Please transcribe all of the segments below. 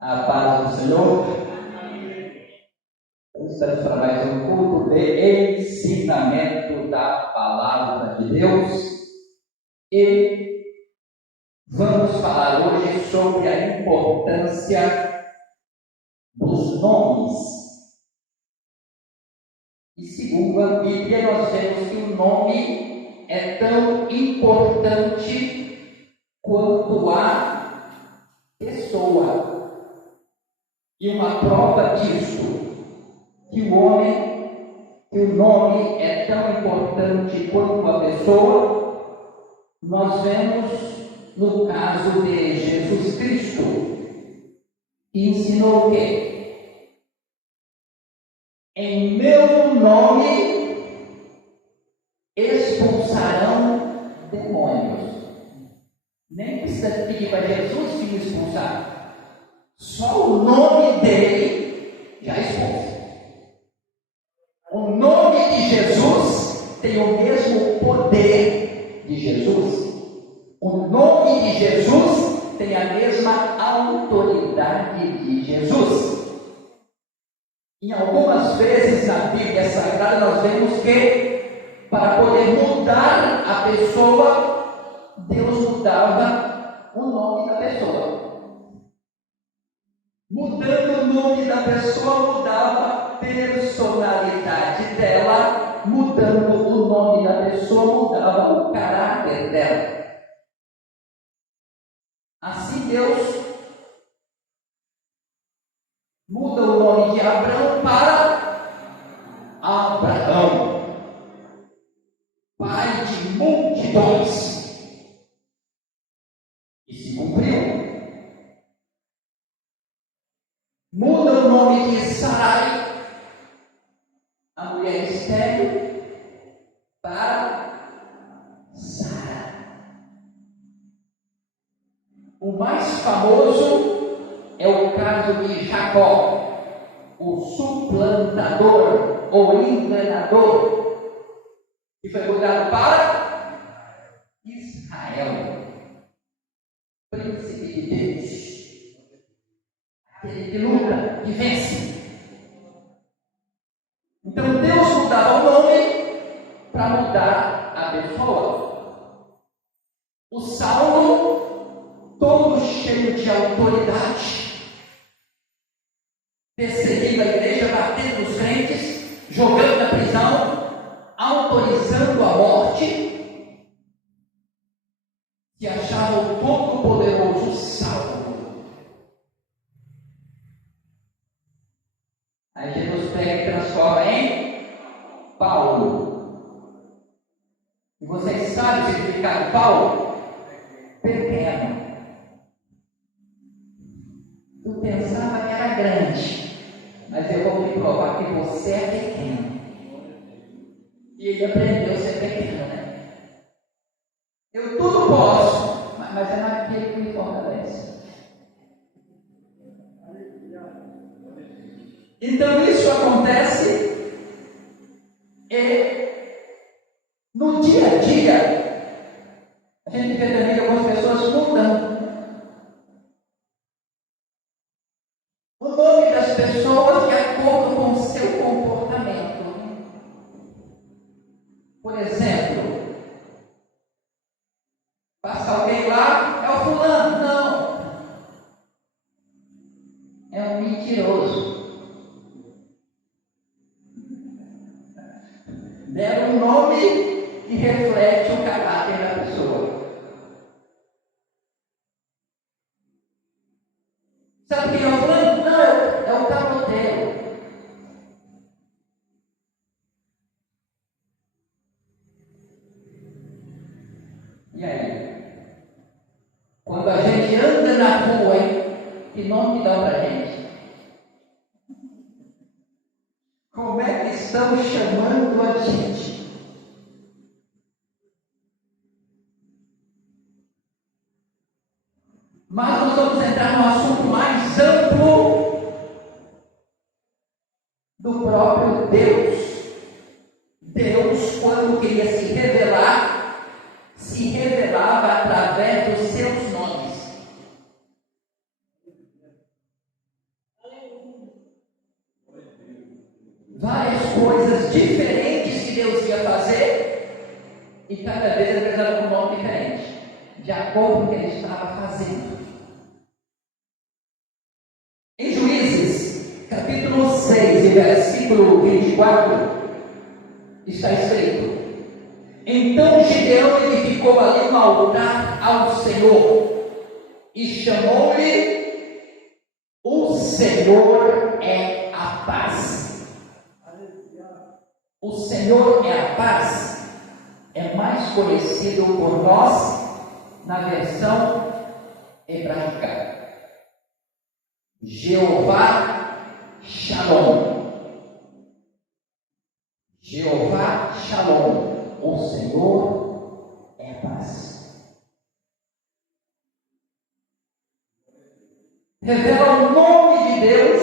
A paz do Senhor. Estamos para mais um culto de ensinamento da palavra de Deus e vamos falar hoje sobre a importância dos nomes. E segundo a Bíblia, nós vemos que o nome é tão importante quanto a pessoa. E uma prova disso, que o nome é tão importante quanto a pessoa, nós vemos no caso de Jesus Cristo, que ensinou o quê? Em meu nome expulsarão demônios. Nem precisa pedir para Jesus vir expulsar. Só o nome dele já expulsa. O nome de Jesus tem o mesmo poder de Jesus. O nome de Jesus tem a mesma autoridade de Jesus. Em algumas vezes na Bíblia Sagrada nós vemos que para poder mudar a pessoa, Deus mudava o nome da pessoa. Mudando o nome da pessoa, mudava a personalidade dela. Mudando o nome da pessoa, mudava o caráter dela. Assim Deus muda o nome de Abraão para Abraão, pai de multidões. E se cumpriu. Muda o nome de Sarai, a mulher estéril, para Sara. O mais famoso é o caso de Jacó, o suplantador ou enganador, que foi mudado para Israel, príncipe de Deus. Aquele que luta, que vence. Então Deus mudava o nome para mudar a pessoa. O Saulo, todo cheio de autoridade, perseguindo a igreja, batendo nos crentes, jogando na prisão, autorizando a morte, se achava o todo-poderoso Saulo. Aí Jesus pega e transforma em Paulo. E vocês sabem o significado de Paulo? Pequeno. Tu pensava que era grande, mas eu vou te provar que você é pequeno. E ele aprendeu a ser pequeno, né? Eu tudo posso, mas é naquele que me fortalece. Então isso acontece e no dia a dia a gente vê também que algumas pessoas mudam o nome das pessoas de acordo com o seu comportamento. Por exemplo, passa alguém lá, é o fulano, não, é um mentiroso. Deram um nome que reflete o caráter da pessoa. Sabe quem é o fulano? Não, é o caboteiro. E aí? Quando a gente anda na rua, hein? Que nome dá pra gente? Como é que estão chamando a gente? Mas nós vamos entrar no assunto mais amplo do próprio Deus. Deus, quando queria se revelava através dos seus nomes. cada vez ele precisava com um nome diferente, de acordo com o que ele estava fazendo. Em Juízes, capítulo 6, e versículo 24, está escrito: então Gideão edificou ali um altar ao Senhor e chamou-lhe: o Senhor é a paz. O Senhor é a paz é mais conhecido por nós na versão hebraica. Jeová Shalom. Jeová Shalom. O Senhor é a paz. Revela o nome de Deus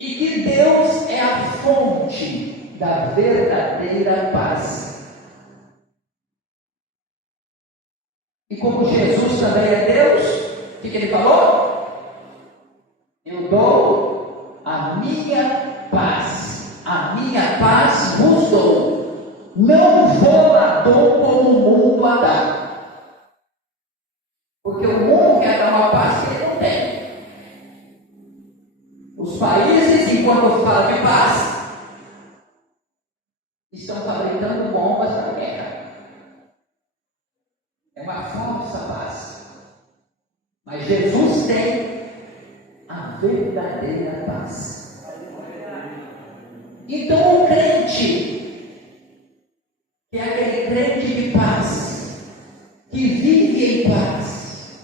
e que Deus é a fonte da verdadeira paz. E como Jesus também é Deus, o que ele falou? Eu dou a minha paz. A minha paz vos dou. Não vou a dom como o mundo a dá. Porque o mundo quer dar uma paz que ele não tem. Os países, enquanto falam de paz, estão fabricando bombas para a guerra. É uma falsa paz. Mas Jesus tem a verdadeira paz. Então o crente, que é aquele crente de paz, que vive em paz,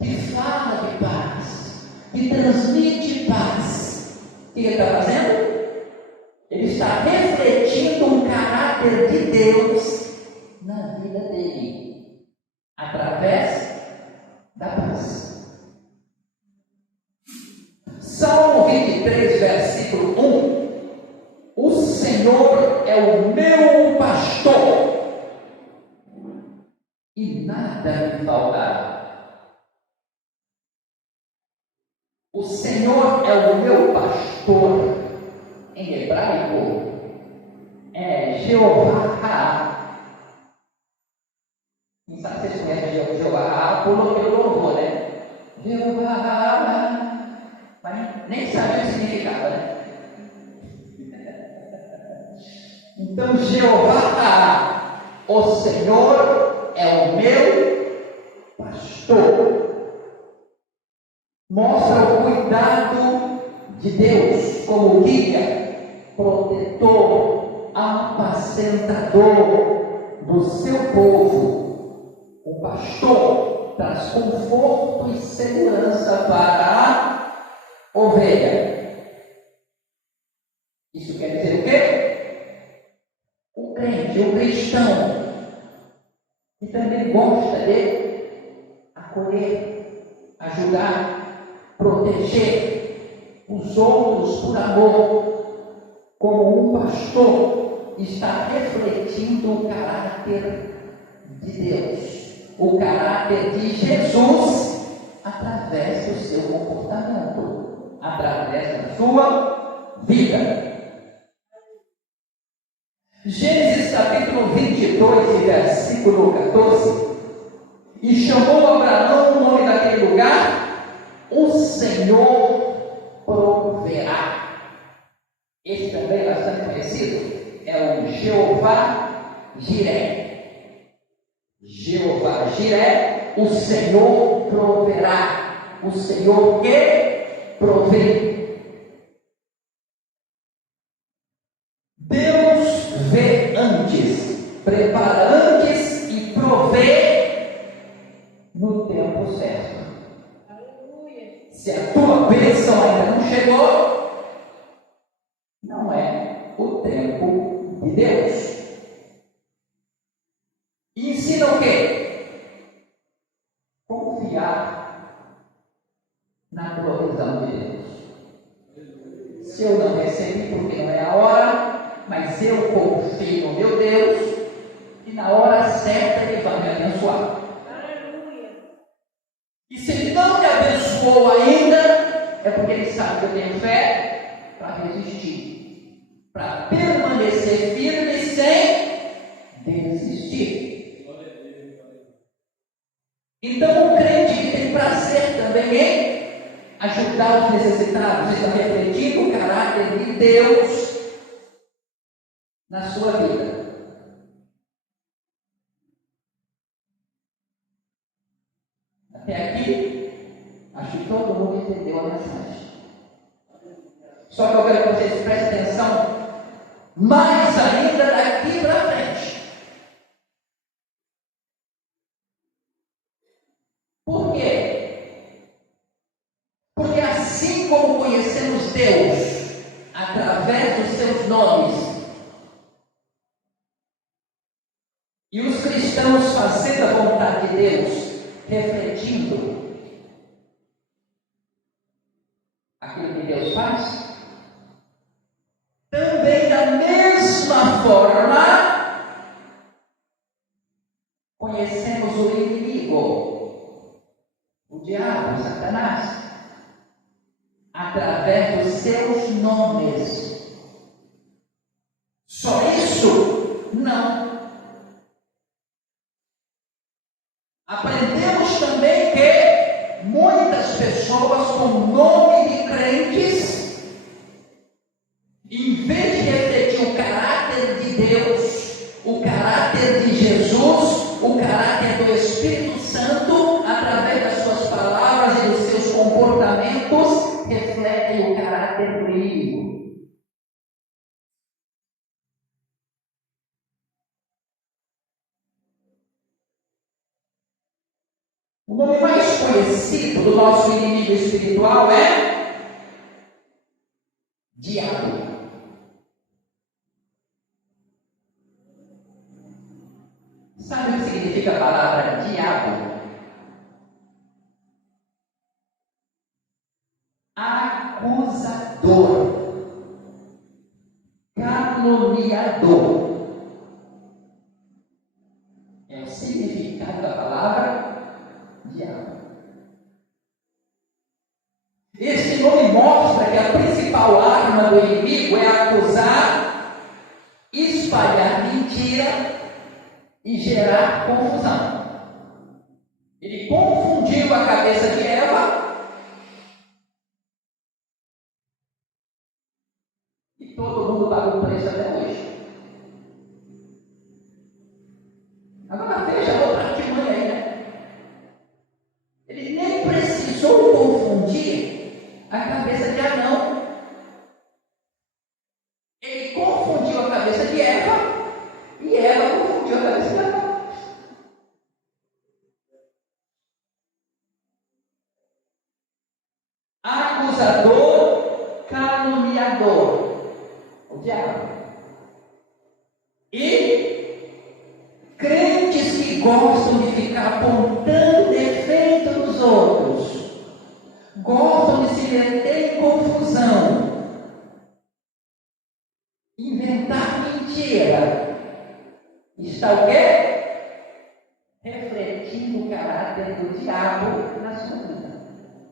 que fala de paz, que transmite paz, o que ele está fazendo? Ele está refletindo o caráter de Deus na vida dele, através da paz. Salmo 23, versículo 1: o Senhor é o meu pastor e nada me faltará. O Senhor é o meu pastor, em hebraico é Jeová. Não sabe se vocês conhecem Jeová por pelo louvor, né? Jeová, mas nem sabe o significado, né? Então Jeová, o Senhor é o meu pastor. Mostra o cuidado de Deus como guia, protetor, apacentador do seu povo. O pastor traz conforto e segurança para a ovelha. Isso quer dizer o quê? O crente, o cristão, que também gosta de acolher, ajudar, proteger os outros por amor, como um pastor, está refletindo o caráter de Deus, o caráter de Jesus, através do seu comportamento, através da sua vida. Gênesis capítulo 22, versículo 14: e chamou Abraão o nome daquele lugar: o Senhor proverá. Esse também é bastante conhecido, é o Jeová Jiré. Jeová Jiré, o Senhor proverá, o Senhor que provê. Deus vê antes, prepara antes e provê no tempo certo. Aleluia. Se a tua bênção ainda não chegou, não é o tempo de Deus. E ensina o quê? Confiar na provisão de Deus. Se eu não recebi porque não é a hora, mas eu confio no meu Deus, e na hora certa Ele vai me abençoar. Aleluia. E se Ele não me abençoou ainda, é porque Ele sabe que eu tenho fé para resistir, para permanecer firme sem desistir. Então, o crente que tem prazer também em ajudar os necessitados, está refletindo o caráter de Deus na sua vida. Até aqui, acho que todo mundo entendeu a mensagem. Só que eu quero que vocês prestem atenção mais ainda daqui para frente. Por quê? Porque assim como conhecemos Deus através dos seus nomes, e os cristãos fazendo a vontade de Deus, refletindo aquilo que Deus faz, também da mesma forma conhecemos o inimigo, o diabo, Satanás, através dos seus nomes. Só isso? Não. Aprendemos também que muitas pessoas com nome de crentes, em vez de refletir o caráter de Deus, o caráter de Jesus, o caráter do Espírito Santo, através das suas palavras e dos seus comportamentos, refletem o caráter do inimigo. O nome mais conhecido do nosso inimigo espiritual é diabo. Sabe o que significa a palavra diabo? Acusador, caluniador. É o significado da palavra diabo. Esse nome mostra que a principal arma do inimigo é acusar, espalhar mentira e gerar confusão. Ele confundiu a cabeça de Eva e todo mundo pagou o preço até hoje. Agora veja a outra artimanha aí, né? Ele nem precisou confundir a cabeça de Adão. Ele confundiu a cabeça de Eva e Eva confundiu a cabeça de Adão. Acusador, caluniador, o diabo. E crentes que gostam de ficar apontando defeito nos outros, gostam de se meter em confusão, inventar mentira, está o quê? Refletindo o caráter do diabo na sua vida.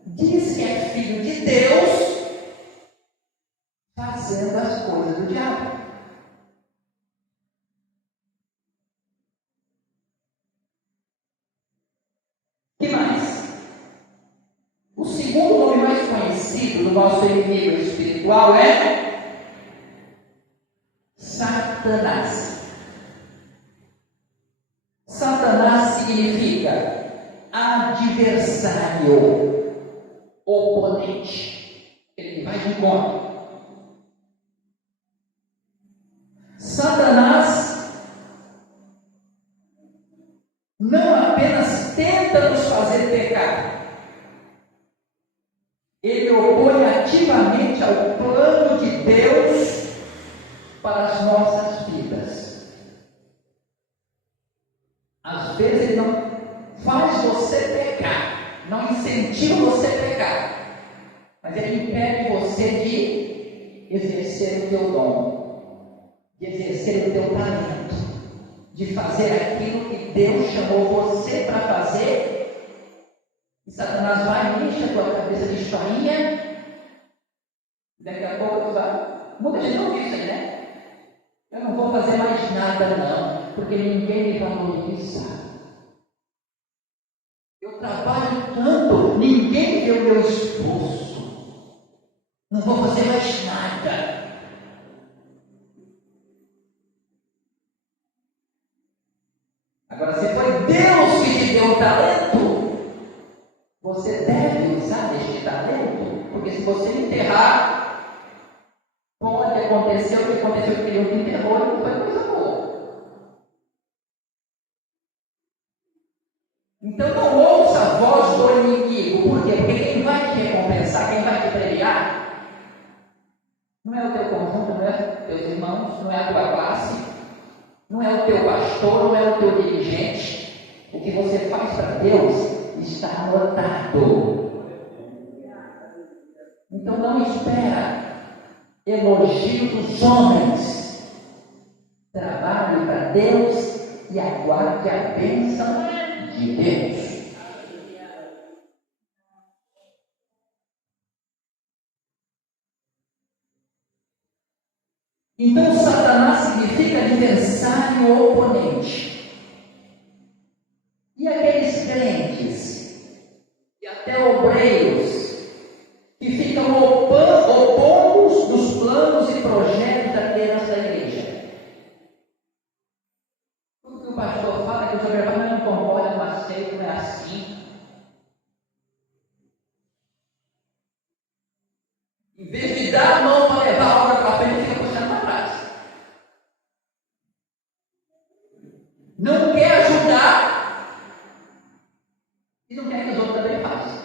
Diz que é filho de Deus, fazendo as coisas do diabo. O que mais? O segundo nome mais conhecido do nosso inimigo espiritual é Satanás. Satanás significa adversário, oponente. Ele vai de contra. Satanás não apenas tenta nos fazer pecar, ele opõe ativamente ao plano de Deus para as nossas vidas. Às vezes ele não faz você pecar, não incentiva você a pecar, mas ele impede você de exercer o teu dom, de exercer o teu talento, de fazer aquilo que Deus chamou você para fazer. E Satanás vai, enche a tua cabeça de historinha, daqui a pouco tu vai. Muita gente não viu isso aí, né? Eu não vou fazer mais nada não, porque ninguém me valoriza. trabalho tanto, ninguém vê o meu esforço. Não vou fazer mais nada. Agora, se foi Deus que te deu o talento, você deve usar este talento, porque se você enterrar, pode acontecer o que aconteceu com aquele que enterrou e não foi coisa boa. Então não ouça a voz do inimigo. Por quê? Porque quem vai te recompensar, quem vai te premiar, não é o teu conjunto, não é os teus irmãos, não é a tua classe, não é o teu pastor, não é o teu dirigente. O que você faz para Deus está anotado. Então não espera elogios dos homens. Trabalhe para Deus e aguarde a bênção de Deus. Então Satanás significa adversário ou oponente. E aqueles crentes e até obreiros que ficam opondo os planos e projetos da Deus da igreja. Tudo que o pastor fala é que os obreiros não concordam com a seita, não é assim. Em vez de dar a mão para levar a obra para frente, fica puxando para trás. Não quer ajudar e não quer que os outros também façam.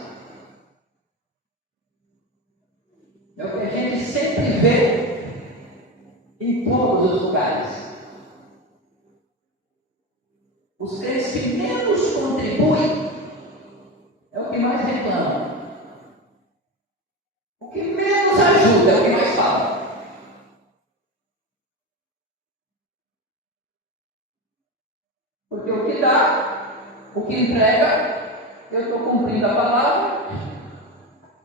É o que a gente sempre vê em todos os lugares. Os crentes que menos contribuem é o que mais reclamam. O que menos ajuda é o que mais fala. Porque o que dá, o que entrega, eu estou cumprindo a palavra.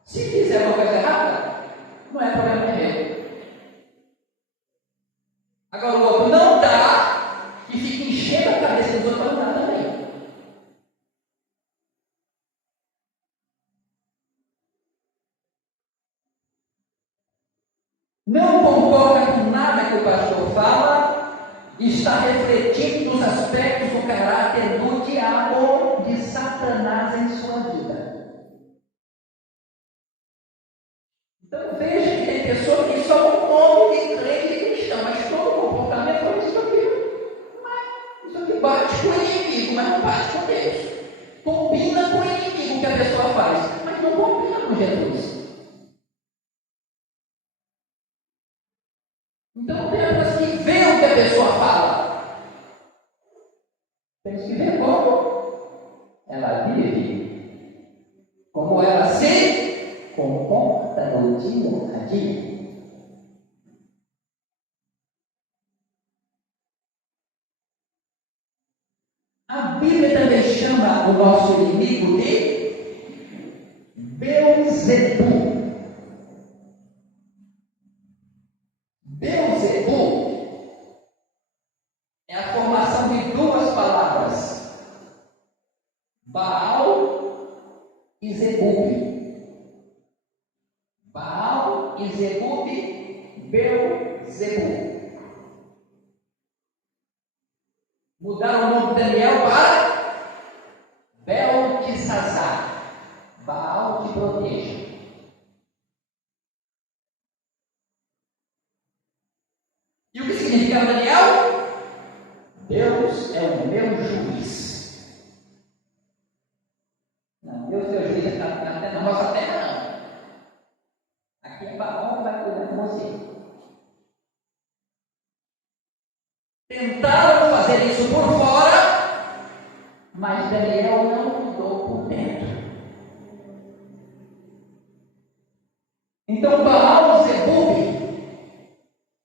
Se fizer uma coisa errada, não é problema meu. Agora o outro não dá e fica enchendo a cabeça dos outros para não dar também. Não concorda com nada que o pastor fala, está refletindo os aspectos do caráter do diabo, de Satanás em sua vida. Então veja que tem pessoas que só o nome de crente e cristão, mas todo o comportamento é isso aqui. Isso aqui bate com o inimigo, mas não bate com Deus. Combina com o inimigo que a pessoa faz, mas não combina com Jesus. Então temos que ver o que a pessoa fala. Temos que ver como ela vive, como ela se comporta no dia a dia. A Bíblia também chama o nosso inimigo de Beelzebul. Beelzebul é a formação de duas palavras: Baal e Zebub. Baal e Zebub, Beelzebul. Mudaram o nome de Daniel para Beltesazar. Baal te proteja. E o que significa Daniel? Deus é o meu juiz. Não, Deus é o juiz na nossa terra, não. Aqui é Baal que vai cuidar com você. Tentaram fazer isso por fora, mas Daniel não mudou por dentro. Então, Baal Zebub,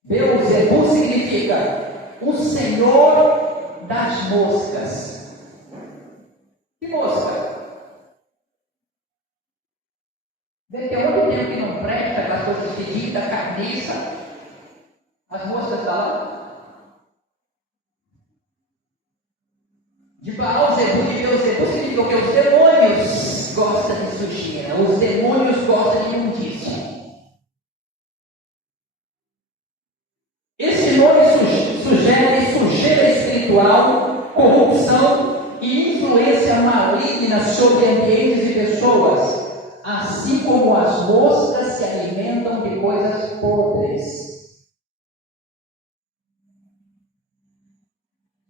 Beelzebul significa o Senhor das moscas. Que mosca? Vê que onde tem que não presta, aquelas coisas fedidas, carniça, as moscas estão lá. De Baal, Zebub e Beelzebul significa que os demônios gosta de sujeira, os demônios gostam de imundícia. Esse nome sugere sujeira espiritual, corrupção e influência maligna sobre ambientes e pessoas, assim como as moscas se alimentam de coisas podres.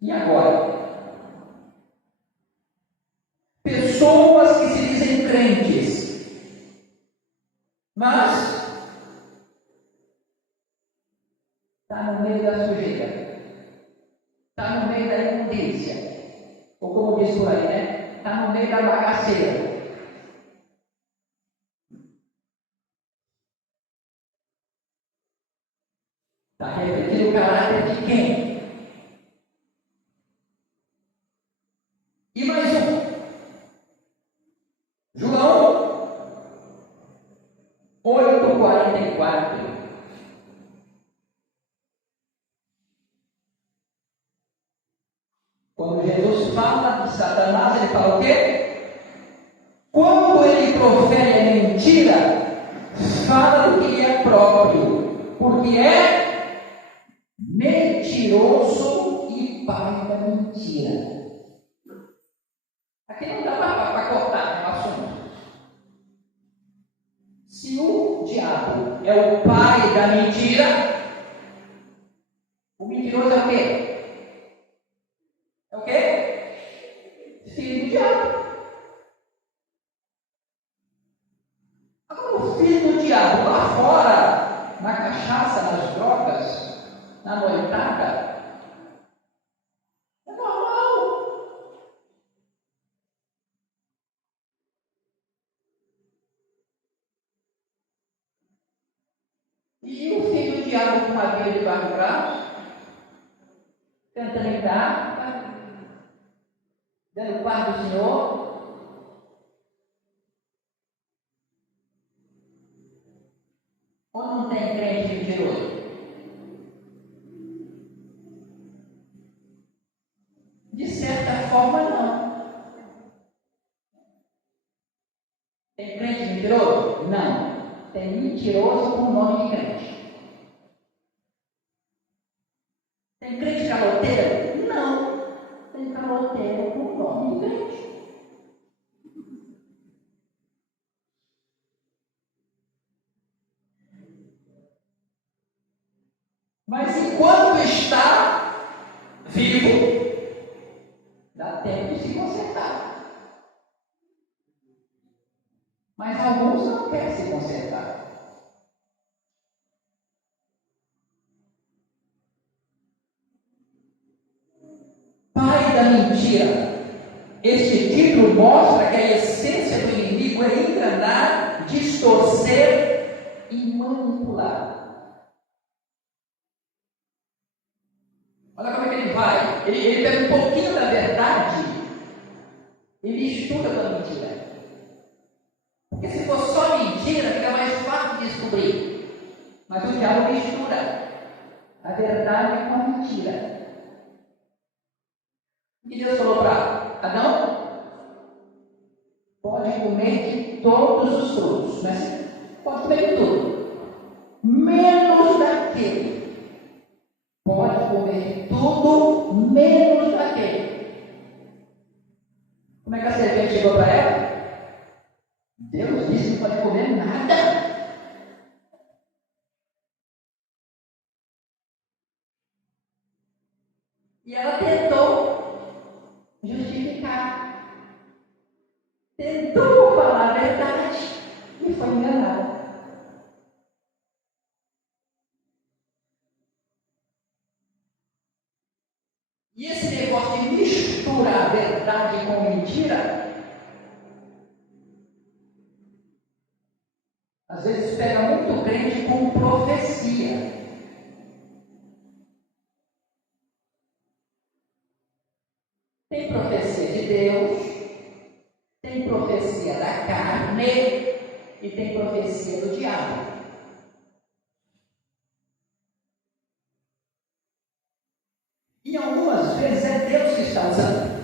E agora? Pessoas que se dizem crentes, mas está no meio da sujeira, está no meio da imundícia, ou como diz por aí, né? Está no meio da bagaceira. Está refletindo o caráter de quem? E mais um. João 8,44. Quando Jesus fala de Satanás, ele fala o quê? Quando ele profere a mentira, fala do que é próprio, porque é mentiroso e pai da mentira. Aqui não dá para cortar o assunto. Se o diabo é o pai da mentira, o mentiroso é o quê? É o quê? Filho do diabo. Agora, o filho do diabo lá fora, na cachaça, nas drogas, na noitada, é normal. E o filho do diabo com uma Bíblia debaixo do braço, cantando em casa, dando paz do Senhor. Ou não tem crente mentiroso? De certa forma, não. Tem crente mentiroso? Não. Tem mentiroso com nome de crente. Tem crente caloteiro? Não. Tem caloteiro com nome de crente. Mas enquanto está vivo, dá tempo de se consertar. Mas alguns não querem se consertar. Pai da mentira. Este título mostra que a essência do inimigo é enganar, distorcer e manipular. Olha como é que ele vai. Ele pega um pouquinho da verdade, ele estuda pela mentira. Porque se for só mentira, fica mais fácil de descobrir. Mas o diabo mistura a verdade com a mentira. E Deus falou para Adão: pode comer de todos os frutos, mas pode comer de tudo, menos daquele. Pode comer de tudo, menos daquele. Como é que a serpente chegou para ela? Deus disse que não pode comer nada. E ela tentou justificar. Tentou falar a verdade e foi enganada. E esse negócio de misturar verdade com mentira, às vezes pega muito crente com profecia. Tem profecia de Deus, tem profecia da carne e tem profecia do diabo. E algumas vezes é Deus que está usando.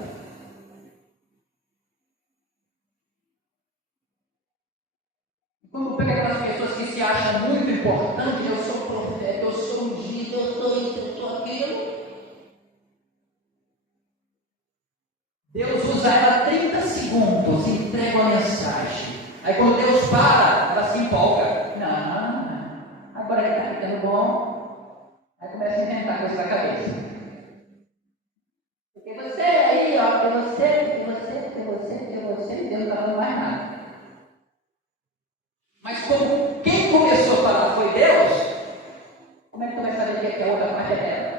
Deus usa ela 30 segundos e entrega a mensagem. Aí quando Deus para, ela se empolga. Não, agora ele está ficando bom. Aí começa a inventar coisa na cabeça. Porque você aí, ó, porque você, Deus não está falando mais nada. Mas como quem começou a falar foi Deus, como é que tu vai saber que a outra parte é dela?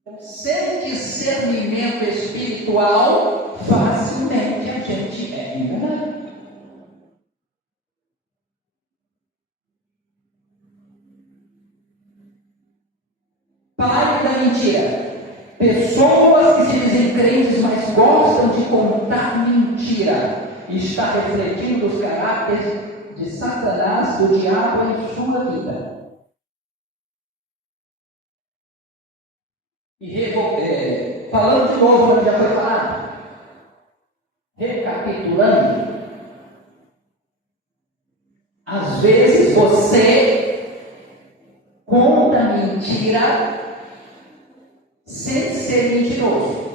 Então, sem discernimento espiritual, facilmente a gente é enganado. Pare da mentira. Pessoas que se dizem crentes, mas gostam de contar mentira, está refletindo os caráteres de Satanás, do diabo em sua vida. E falando de novo, como já foi falado, recapitulando, às vezes você conta mentira sem ser mentiroso.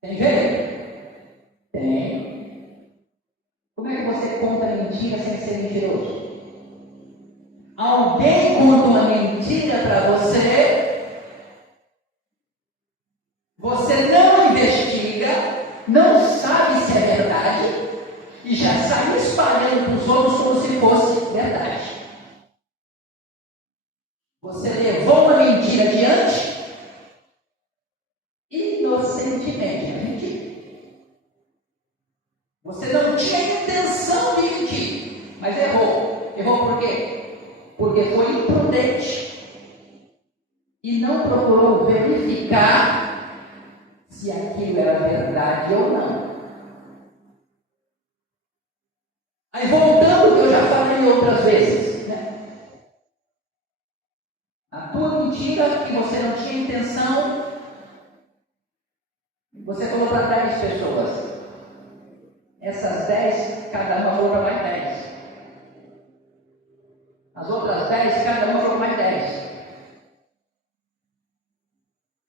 Tem jeito? Tem. Como é que você conta mentira sem ser mentiroso? Alguém conta uma mentira para você, você não investiga, não sabe se é verdade e já sai espalhando para os outros como se fosse verdade. Você levou uma mentira adiante inocentemente a mentir. Você não tinha intenção de mentir, mas errou. Errou por quê? Porque foi imprudente e não procurou verificar se aquilo era verdade ou não. Aí voltando ao que eu já falei outras vezes, né? A tua mentira que você não tinha intenção, você falou para 10 pessoas. Essas 10, cada uma falou para mais 10. As outras 10, cada uma falou mais 10.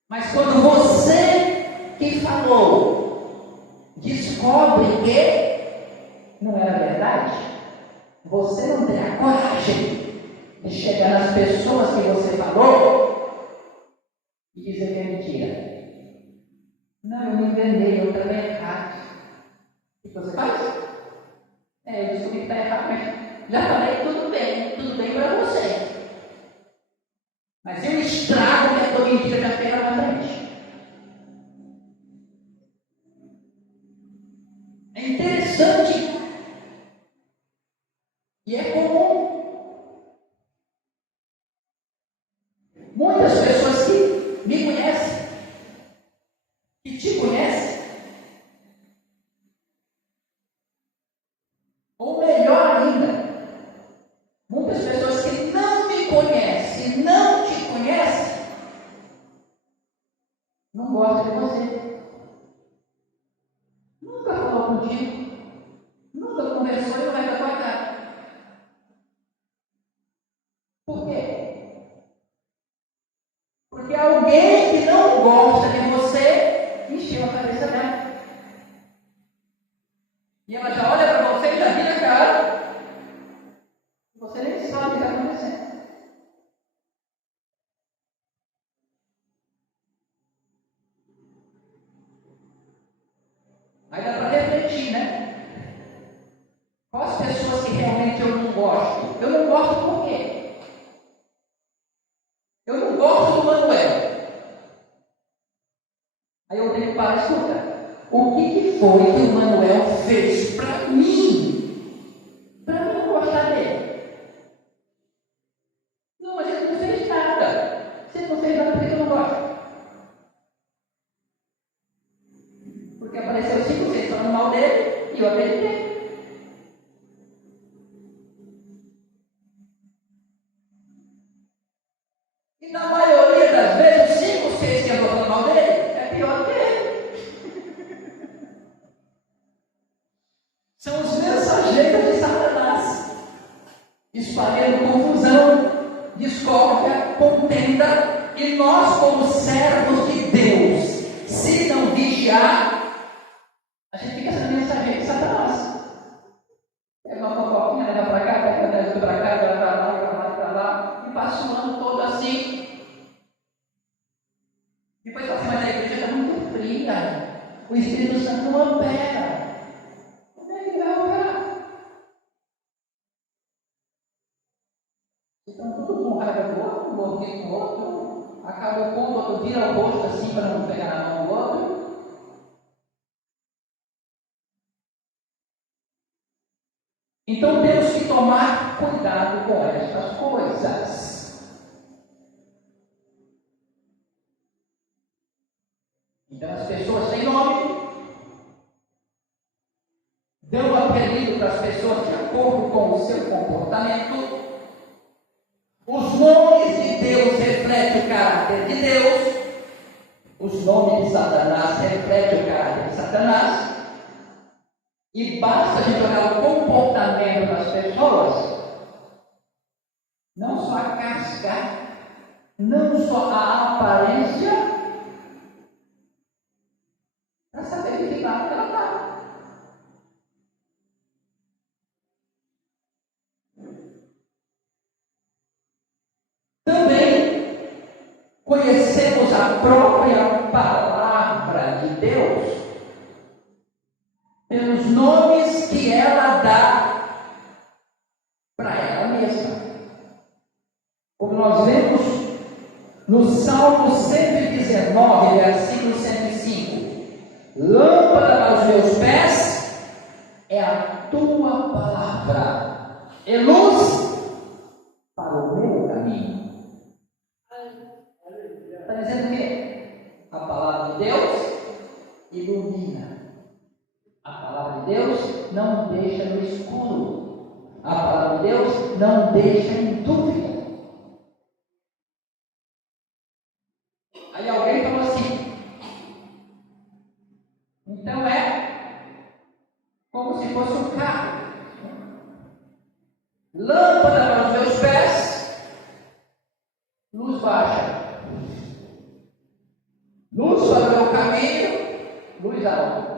Mas quando você que falou descobre que não era verdade, você não tem a coragem de chegar nas pessoas que você falou e dizer que é mentira. Não, eu me enganei, eu também errado. O que você faz? Eu descobri que está errado, mas já falei tudo bem para você. Mas eu estrago que a tua mentira já fez lá na frente. É interessante e é comum. Muitas pessoas que me conhecem, que te conhecem, ou melhor ainda, muitas pessoas que não me conhecem, não te conhecem, não gostam de você. Nunca falou contigo, nunca conversou e não vai para tua casa. Por quê? Porque alguém que não gosta de você encheu a cabeça dela. E ela já olha para você e já vira a cara. Você nem sabe o que está acontecendo. Aí dá para refletir, né? Quais pessoas que realmente eu não gosto? Eu não gosto por quê? Eu não gosto do Manuel. Aí eu tenho que parar e escutar. O que foi que o Manuel fez para mim? Para mim não gostar dele. Não, mas ele não fez nada. Se ele não fez nada, por que eu não gosto? Porque apareceu 5, 6 falando mal dele e eu acreditei. E na maioria das vezes, os 5, 6 que eu falando mal dele é pior do que ele. São os mensageiros de Satanás, espalhando confusão, discórdia, tenda, e nós, como servos de Deus, se não vigiar, a gente fica sendo mensageiro de Satanás. Pega uma fofoquinha, leva para cá, pega para cá, leva para lá, para lá, para lá, e passa o ano todo assim. Depois fala assim, mas a igreja está muito fria, o Espírito Santo não opera. Como é que vai operar? Estão tudo com raiva do outro, um gordinho com o outro, acaba o ponto, outro vira o rosto assim para não pegar na mão do outro. Então temos que tomar cuidado com estas coisas. Então as pessoas têm nome, dão apelido para as pessoas de acordo com o seu comportamento. Os nomes de Deus refletem o caráter de Deus. Os nomes de Satanás refletem o caráter de Satanás. E basta a gente olhar o comportamento das pessoas, não só a casca, não só a aparência, para saber de que lado ela está. Também conhecemos a própria palavra de Deus pelos nomes que ela dá para ela mesma. Como nós vemos no Salmo 119, versículo 105: lâmpada para os meus pés é a tua palavra, e luz para o meu caminho. Está dizendo o quê? A palavra de Deus ilumina. A palavra de Deus não deixa no escuro. A palavra de Deus não deixa em dúvida. Aí alguém falou assim, então é como se fosse um carro. Lâmpada para os meus pés, luz baixa. Luz para o meu caminho, luz alta.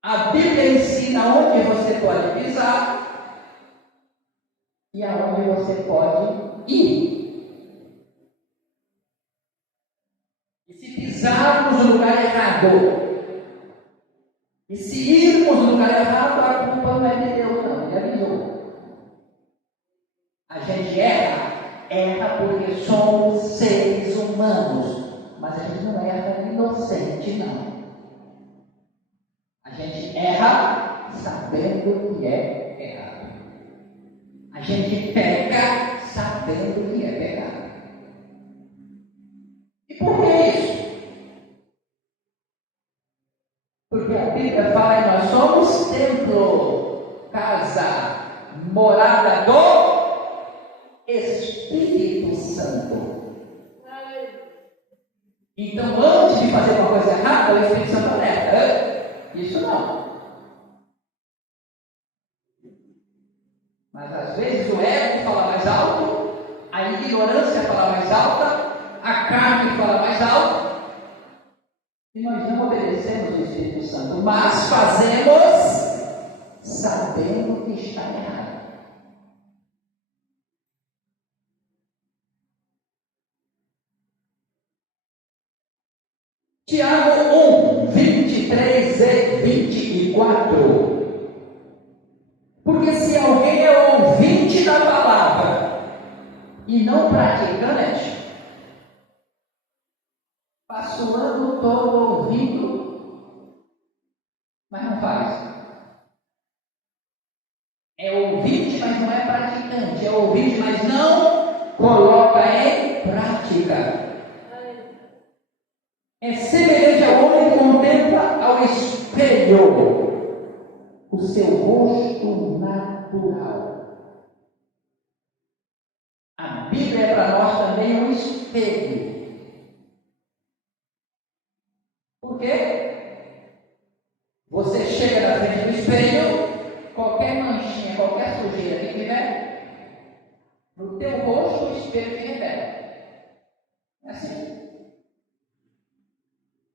A Bíblia ensina onde você pode pisar e aonde você pode ir. E se pisarmos no lugar errado, e se irmos no lugar errado, a culpa não é de Deus, não, ele avisou. A gente erra porque somos seres humanos, mas a gente não erra inocente, não. A gente erra sabendo que é errado. A gente peca sabendo que é pecado. E por que isso? Porque a Bíblia fala que nós somos templo, casa, morada do Espírito Santo. Então, antes de fazer uma coisa errada, o Espírito Santo alerta. Isso não. Mas às vezes o ego fala mais alto, a ignorância fala mais alta, a carne fala mais alto, e nós não obedecemos o Espírito Santo, mas fazemos sabendo que está errado. Tiago 1, 23 e 24. Porque se alguém é ouvinte da palavra e não praticante, passa o ano todo ouvindo, mas não faz. É ouvinte, mas não é praticante. É ouvinte, mas não coloca em prática. É semelhante ao homem que contempla ao espelho o seu rosto natural. A Bíblia é para nós também um espelho. Por quê? Você chega na frente do espelho, qualquer manchinha sujeira, quem que revela? No teu rosto, o espelho te revela. É assim.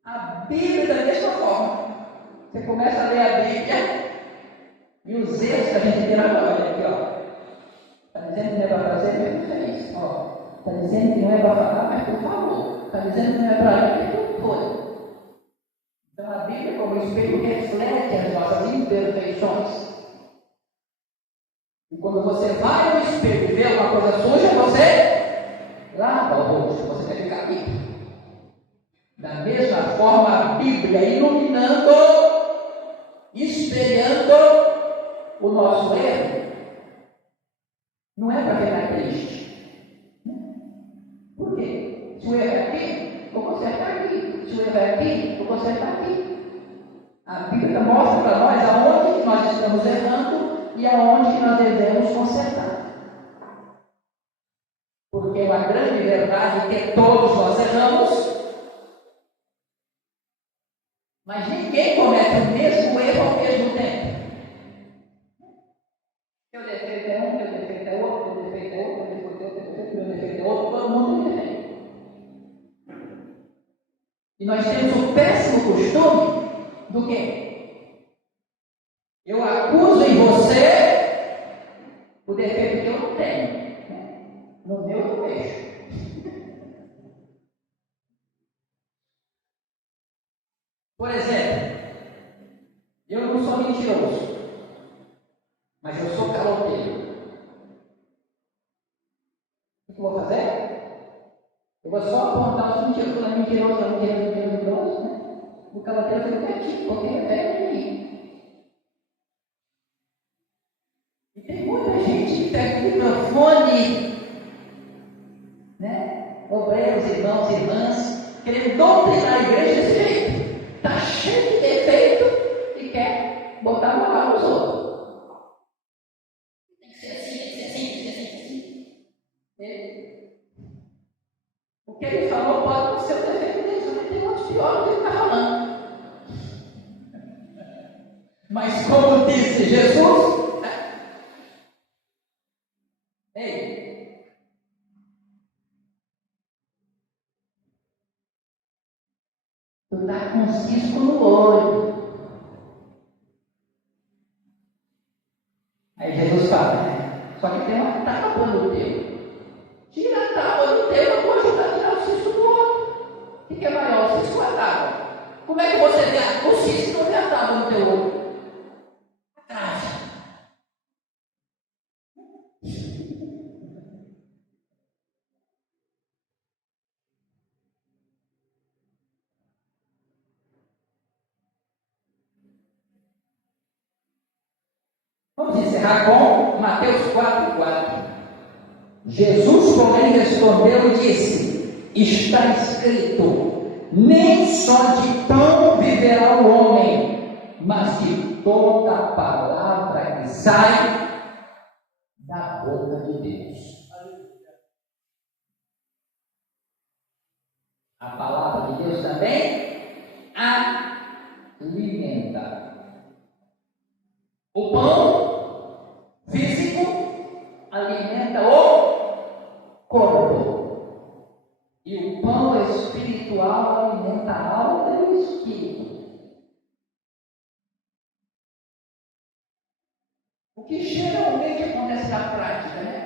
A Bíblia da mesma forma. Você começa a ler a Bíblia e os erros que a gente tem na Bíblia aqui, ó. Está dizendo que não é para fazer, mas tu fez. Está dizendo que não é para falar, mas tu falou. Está dizendo que não é para ir, mas tu foi. Então a Bíblia, como espelho, reflete as nossas imperfeições. E quando você vai no espelho e vê alguma coisa suja, você lava o rosto, você quer ficar limpo. Da mesma forma, a Bíblia iluminando, espelhando o nosso erro. Não é para ficar triste. Por quê? Se o erro é aqui, vou consertar aqui. Se o erro é aqui, vou consertar aqui. A Bíblia mostra para nós aonde nós estamos errando e aonde nós devemos consertar. Porque é uma grande verdade que todos nós erramos, mas ninguém comete o mesmo erro ao mesmo tempo. Teu defeito é um, teu defeito é outro, teu defeito é outro, teu defeito é outro, todo mundo tem defeito. E nós temos o péssimo costume do quê? Eu acuso em você o defeito que eu não tenho. No meu eu vejo. Por exemplo, eu não sou mentiroso, mas eu sou caloteiro. O que eu vou fazer? Eu vou só apontar os mentirosos, falar mentiroso, né? O caloteiro fica quietinho, porque é velho de mim. E tem muita gente que pega o microfone, né? Obreiros, irmãos e irmãs, querendo doutrinar a igreja desse jeito. Está cheio de defeito e quer botar moral nos outros. Tem que ser assim, tem que ser assim, tem que ser assim, tem que ser assim. O que ele falou pode não ser o defeito dele, mas tem outros piores do que ele está falando. Mas como disse Jesus, ei, tu está com um cisco no olho. Aí Jesus fala, né? Só que tem uma tábua no teu. Tira a tábua do teu, eu vou ajudar a tirar o cisco do outro. O que é maior, o cisco ou a tábua? Como é que você vê o cisco e não vê a tábua no teu olho? Atrás. Vamos encerrar com Mateus 4,4. Jesus, porém, respondeu e disse: está escrito, nem só de pão viverá o homem, mas de toda palavra que sai da boca de Deus. A palavra de Deus também alimenta. O pão físico alimenta o corpo. E o pão espiritual alimenta a alma e o espírito. O que geralmente acontece na prática, né?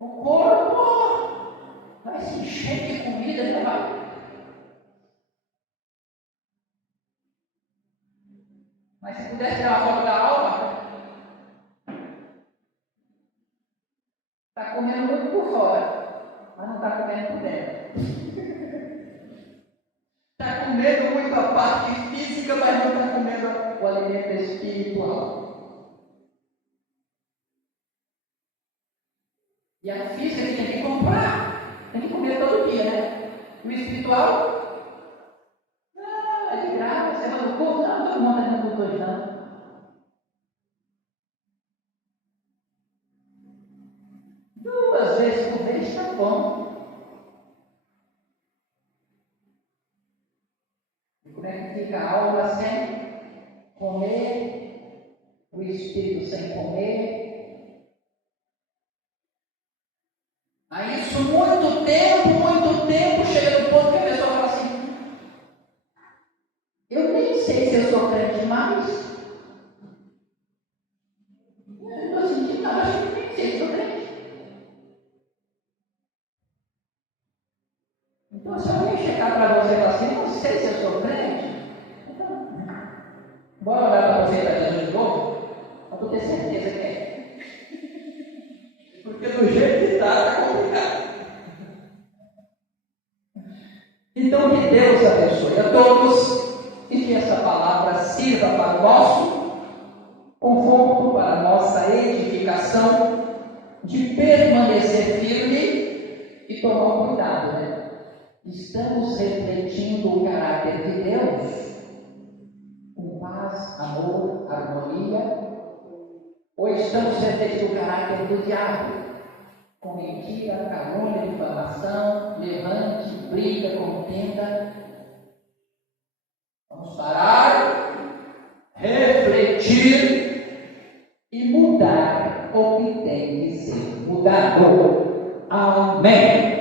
O corpo vai se encher de comida, né? Mas se pudesse tirar a foto da alma, está comendo muito por fora, mas não está comendo por dentro. Está comendo muito a parte física, mas não está comendo o alimento espiritual. E a física a gente tem que comprar, tem que comer todo dia, né? E o espiritual, é de graça, você vai no culto, não, todo mundo está no culto hoje, não. Duas vezes por mês está bom. E como é que fica a alma sem comer o espírito? espírito sem comer. Aí isso muito tempo, chega no ponto que a pessoa fala assim, eu nem sei se eu sou crente mais. Eu não estou sentindo nada, acho que nem sei se sou crente. Então se alguém chegar para você e falar assim, não sei se eu sou crente, então, bora orar para você para Jesus de novo? Eu vou ter certeza que é. Porque do jeito que está complicado. Então que Deus abençoe a todos e que essa palavra sirva para o nosso conforto, para a nossa edificação, de permanecer firme e tomar cuidado, né? Estamos refletindo o caráter de Deus com paz, amor, harmonia, ou estamos refletindo o caráter do diabo com mentira, calúnia, difamação, levante, briga, contenda? Vamos parar, refletir e mudar o que tem que ser mudado. Amém.